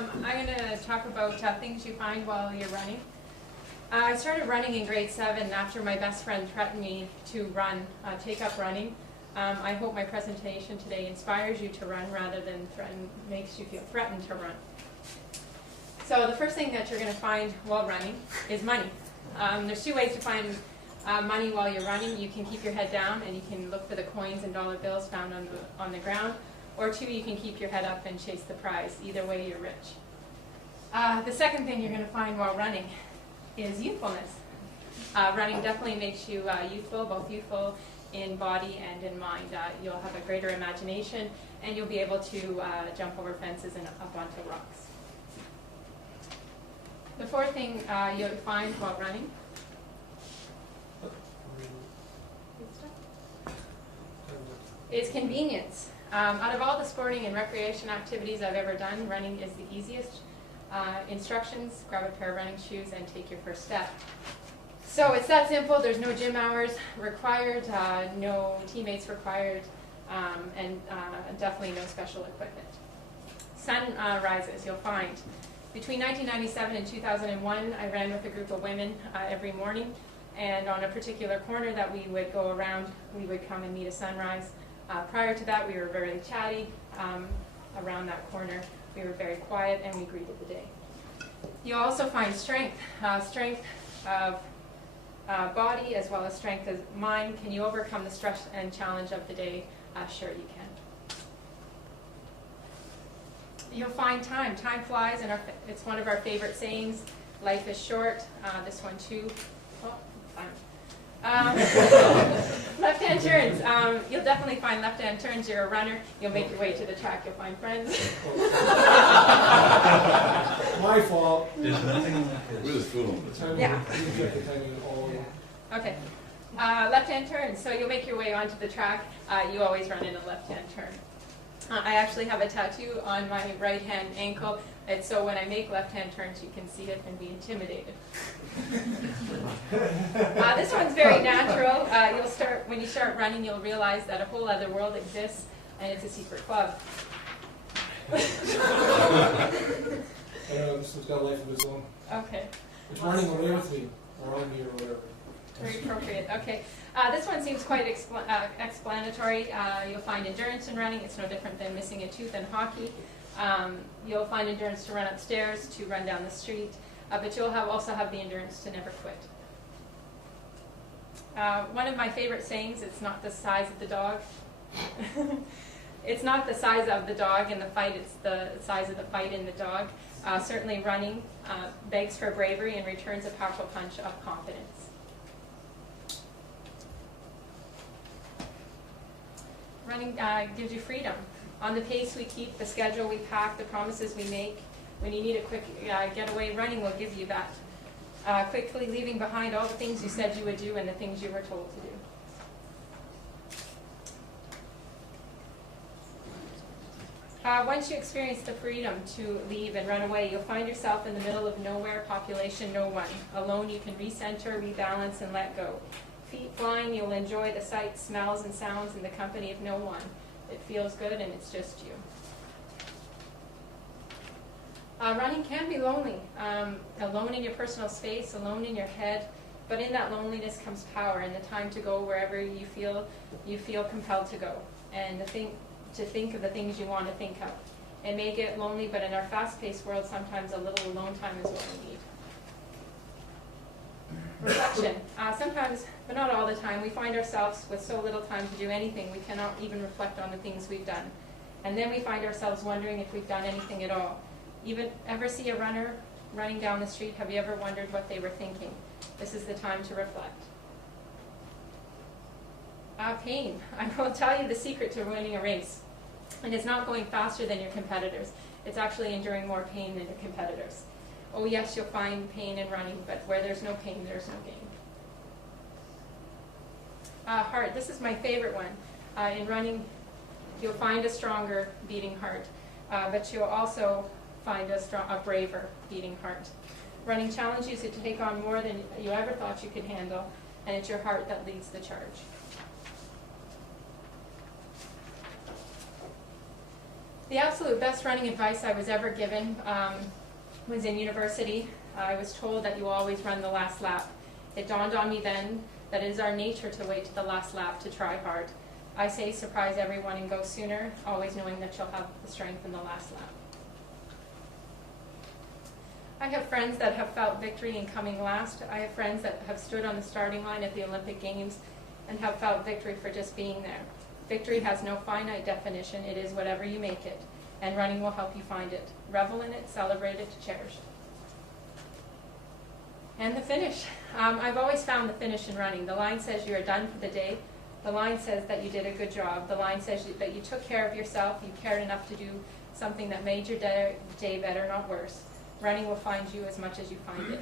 I'm going to talk about things you find while you're running. I started running in grade 7 after my best friend threatened me to run, take up running. I hope my presentation today inspires you to run rather than makes you feel threatened to run. So the first thing that you're going to find while running is money. There's two ways to find money while you're running. You can keep your head down and you can look for the coins and dollar bills found on the ground. Or two, you can keep your head up and chase the prize. Either way, you're rich. The second thing you're going to find while running is youthfulness. Running definitely makes you youthful, both youthful in body and in mind. You'll have a greater imagination and you'll be able to jump over fences and up onto rocks. The fourth thing you'll find while running is convenience. Out of all the sporting and recreation activities I've ever done, running is the easiest. Instructions: grab a pair of running shoes and take your first step. So it's that simple. There's no gym hours required, no teammates required, and definitely no special equipment. Sunrises, you'll find. Between 1997 and 2001, I ran with a group of women every morning, and on a particular corner that we would go around, we would come and meet a sunrise. Prior to that, we were very chatty. Around that corner, we were very quiet, and we greeted the day. You'll also find strength, strength of body as well as strength of mind. Can you overcome the stress and challenge of the day? Sure you can. You'll find time. Time flies, and it's one of our favorite sayings. Life is short. This one too. Oh, fine. Left-hand turns. You'll definitely find left-hand turns. You're a runner. You'll make your way to the track. You'll find friends. My fault. There's nothing like this. We're just fooling. Yeah. Okay. Left-hand turns. So you'll make your way onto the track. You always run in a left-hand turn. I actually have a tattoo on my right-hand ankle. It's so when I make left-hand turns, you can see it and be intimidated. This one's very natural. When you start running, you'll realize that a whole other world exists, and it's a secret club. This one's got a life of its own. Okay. It's running away with me, or on me, or whatever. Very appropriate. Okay. This one seems quite explanatory. You'll find endurance in running. It's no different than missing a tooth in hockey. You'll find endurance to run upstairs, to run down the street, but you'll also have the endurance to never quit. One of my favorite sayings, it's not the size of the dog. It's not the size of the dog in the fight, it's the size of the fight in the dog. Certainly running begs for bravery and returns a powerful punch of confidence. Running gives you freedom. On the pace we keep, the schedule we pack, the promises we make. When you need a quick getaway, running will give you that. Quickly leaving behind all the things you said you would do and the things you were told to do. Once you experience the freedom to leave and run away, you'll find yourself in the middle of nowhere, population no one. Alone you can recenter, rebalance, and let go. Feet flying, you'll enjoy the sights, smells, and sounds in the company of no one. It feels good and it's just you. Running can be lonely. Alone in your personal space, alone in your head, but in that loneliness comes power and the time to go wherever you feel compelled to go, and to think of the things you want to think of. It may get lonely, but in our fast-paced world, sometimes a little alone time is what we need. Reflection. Sometimes, but not all the time, we find ourselves with so little time to do anything, we cannot even reflect on the things we've done. And then we find ourselves wondering if we've done anything at all. Ever see a runner running down the street? Have you ever wondered what they were thinking? This is the time to reflect. Pain. I will tell you the secret to winning a race. And it's not going faster than your competitors. It's actually enduring more pain than your competitors. Oh yes, you'll find pain in running, but where there's no pain, there's no gain. Heart. This is my favorite one. In running, you'll find a stronger beating heart, but you'll also find a braver beating heart. Running challenges you to take on more than you ever thought you could handle, and it's your heart that leads the charge. The absolute best running advice I was ever given was in university. I was told that you always run the last lap. It dawned on me then that it is our nature to wait to the last lap to try hard. I say surprise everyone and go sooner, always knowing that you'll have the strength in the last lap. I have friends that have felt victory in coming last. I have friends that have stood on the starting line at the Olympic Games and have felt victory for just being there. Victory has no finite definition. It is whatever you make it, and running will help you find it. Revel in it, celebrate it, cherish it. And the finish. I've always found the finish in running. The line says you are done for the day. The line says that you did a good job. The line says that you took care of yourself. You cared enough to do something that made your day better, not worse. Running will find you as much as you find it.